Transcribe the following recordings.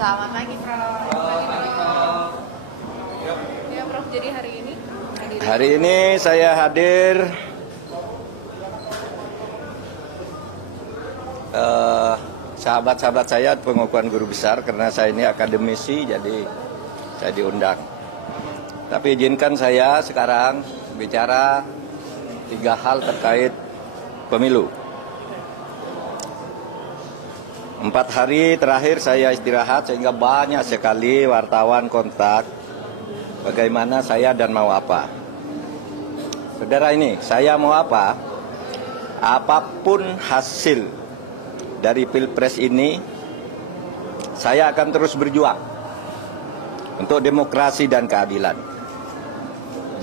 Selamat pagi, Prof. Selamat pagi, Prof. Ya, Prof. Jadi hari ini saya hadir sahabat-sahabat saya pengukuhan guru besar karena saya ini akademisi, jadi saya diundang. Tapi izinkan saya sekarang bicara 3 hal terkait pemilu. 4 hari terakhir saya istirahat sehingga banyak sekali wartawan kontak bagaimana saya dan mau apa. Saudara, ini saya mau apa? Apapun hasil dari Pilpres ini, saya akan terus berjuang untuk demokrasi dan keadilan.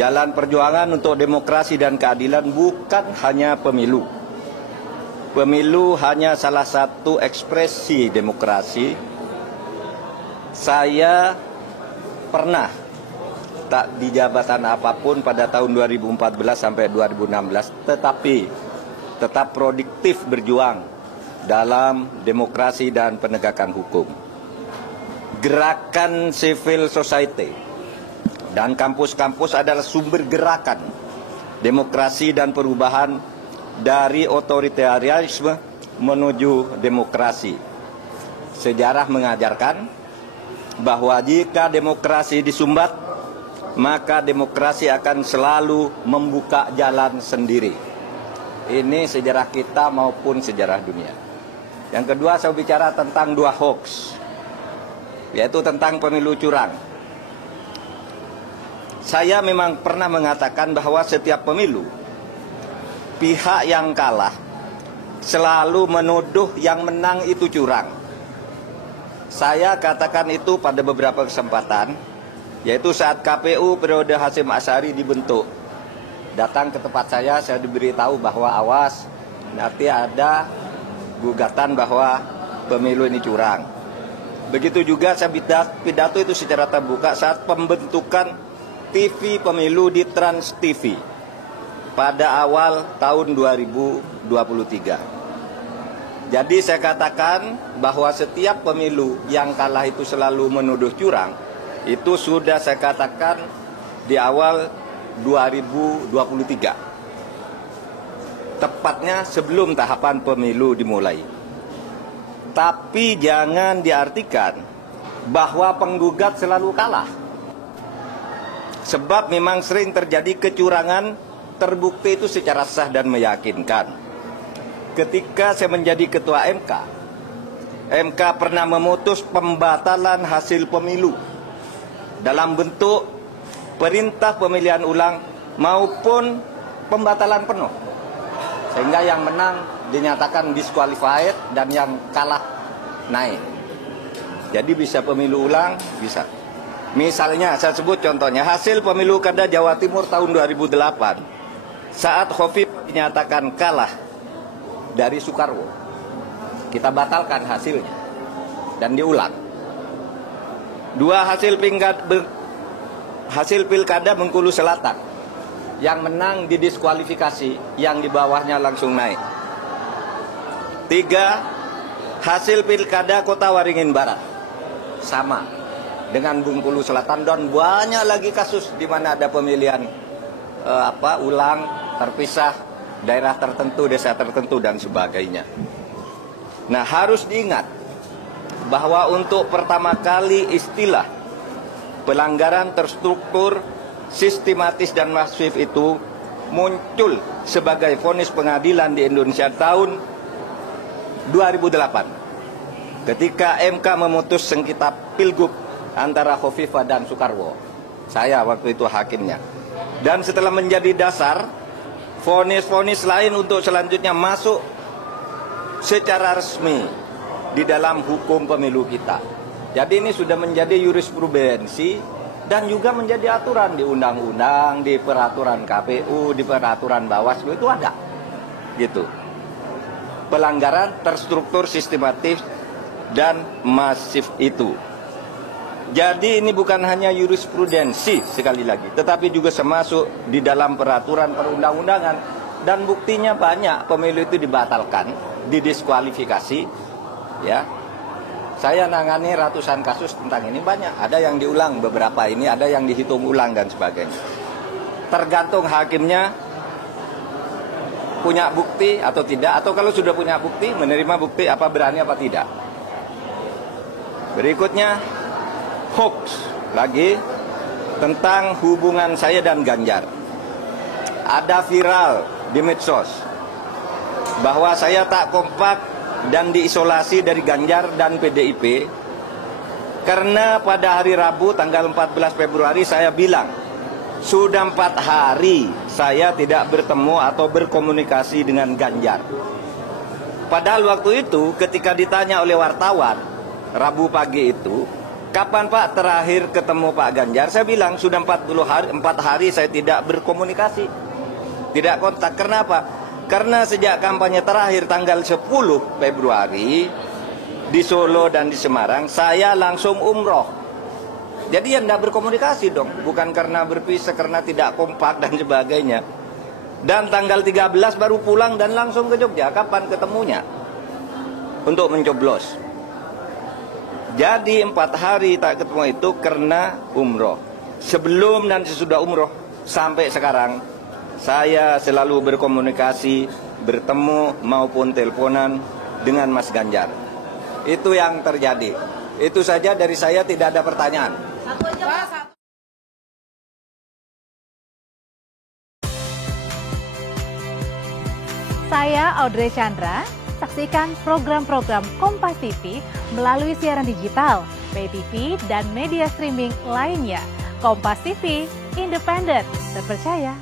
Jalan perjuangan untuk demokrasi dan keadilan bukan hanya pemilu. Pemilu hanya salah satu ekspresi demokrasi. Saya pernah tak di jabatan apapun pada tahun 2014 sampai 2016, tetapi tetap produktif berjuang dalam demokrasi dan penegakan hukum. Gerakan civil society dan kampus-kampus adalah sumber gerakan demokrasi dan perubahan dari otoritarianisme menuju demokrasi. Sejarah mengajarkan bahwa jika demokrasi disumbat, maka demokrasi akan selalu membuka jalan sendiri. Ini sejarah kita maupun sejarah dunia. Yang kedua, saya bicara tentang 2 hoax, yaitu tentang pemilu curang. Saya memang pernah mengatakan bahwa setiap pemilu, pihak yang kalah selalu menuduh yang menang itu curang. Saya katakan itu pada beberapa kesempatan, yaitu saat KPU periode Hasyim Asyari dibentuk. Datang ke tempat saya diberitahu bahwa awas, nanti ada gugatan bahwa pemilu ini curang. Begitu juga saya pidato itu secara terbuka saat pembentukan TV pemilu di Trans TV pada awal tahun 2023. Jadi saya katakan bahwa setiap pemilu yang kalah itu selalu menuduh curang. Itu sudah saya katakan di awal 2023. Tepatnya sebelum tahapan pemilu dimulai. Tapi jangan diartikan bahwa penggugat selalu kalah. Sebab memang sering terjadi kecurangan, terbukti itu secara sah dan meyakinkan. Ketika saya menjadi ketua MK pernah memutus pembatalan hasil pemilu dalam bentuk perintah pemilihan ulang maupun pembatalan penuh. Sehingga yang menang dinyatakan disqualified dan yang kalah naik. Jadi bisa pemilu ulang, bisa. Misalnya saya sebut contohnya hasil pemilu kada Jawa Timur tahun 2008. Saat Khofifah dinyatakan kalah dari Soekarwo, kita batalkan hasilnya dan diulang. 2 hasil pilkada Bengkulu Selatan, yang menang didiskualifikasi, yang di bawahnya langsung naik. 3 hasil pilkada Kota Waringin Barat, sama dengan Bengkulu Selatan, dan banyak lagi kasus di mana ada pemilihan ulang, terpisah, daerah tertentu, desa tertentu, dan sebagainya. Nah, harus diingat bahwa untuk pertama kali istilah pelanggaran terstruktur, sistematis, dan masif itu muncul sebagai vonis pengadilan di Indonesia tahun 2008. Ketika MK memutus sengketa Pilgub antara Khofifah dan Soekarwo. Saya waktu itu hakimnya. Dan setelah menjadi dasar, vonis-vonis lain untuk selanjutnya masuk secara resmi di dalam hukum pemilu kita. Jadi ini sudah menjadi jurisprudensi dan juga menjadi aturan di undang-undang, di peraturan KPU, di peraturan Bawaslu, itu ada. Gitu. Pelanggaran terstruktur, sistematis, dan masif itu. Jadi ini bukan hanya jurisprudensi sekali lagi, tetapi juga termasuk di dalam peraturan perundang-undangan. Dan buktinya banyak, pemilu itu dibatalkan, didiskualifikasi, ya. Saya nangani ratusan kasus tentang ini, banyak. Ada yang diulang beberapa ini, ada yang dihitung ulang dan sebagainya. Tergantung hakimnya punya bukti atau tidak, atau kalau sudah punya bukti, menerima bukti apa berani apa tidak. Berikutnya, hoax lagi tentang hubungan saya dan Ganjar. Ada viral di medsos bahwa saya tak kompak dan diisolasi dari Ganjar dan PDIP karena pada hari Rabu tanggal 14 Februari saya bilang sudah 4 hari saya tidak bertemu atau berkomunikasi dengan Ganjar. Padahal waktu itu ketika ditanya oleh wartawan Rabu pagi itu, kapan Pak terakhir ketemu Pak Ganjar? Saya bilang sudah 4 hari saya tidak berkomunikasi, tidak kontak. Kenapa? Karena sejak kampanye terakhir tanggal 10 Februari di Solo dan di Semarang, saya langsung umroh. Jadi ya tidak berkomunikasi dong, bukan karena berpisah, karena tidak kompak dan sebagainya. Dan tanggal 13 baru pulang dan langsung ke Jogja. Kapan ketemunya? Untuk mencoblos. Jadi 4 hari tak ketemu itu karena umroh. Sebelum dan sesudah umroh sampai sekarang, saya selalu berkomunikasi, bertemu maupun teleponan dengan Mas Ganjar. Itu yang terjadi. Itu saja dari saya, tidak ada pertanyaan. Saya Audrey Chandra, saksikan program-program Kompas TV melalui siaran digital, pay TV, dan media streaming lainnya. Kompas TV, independen, terpercaya.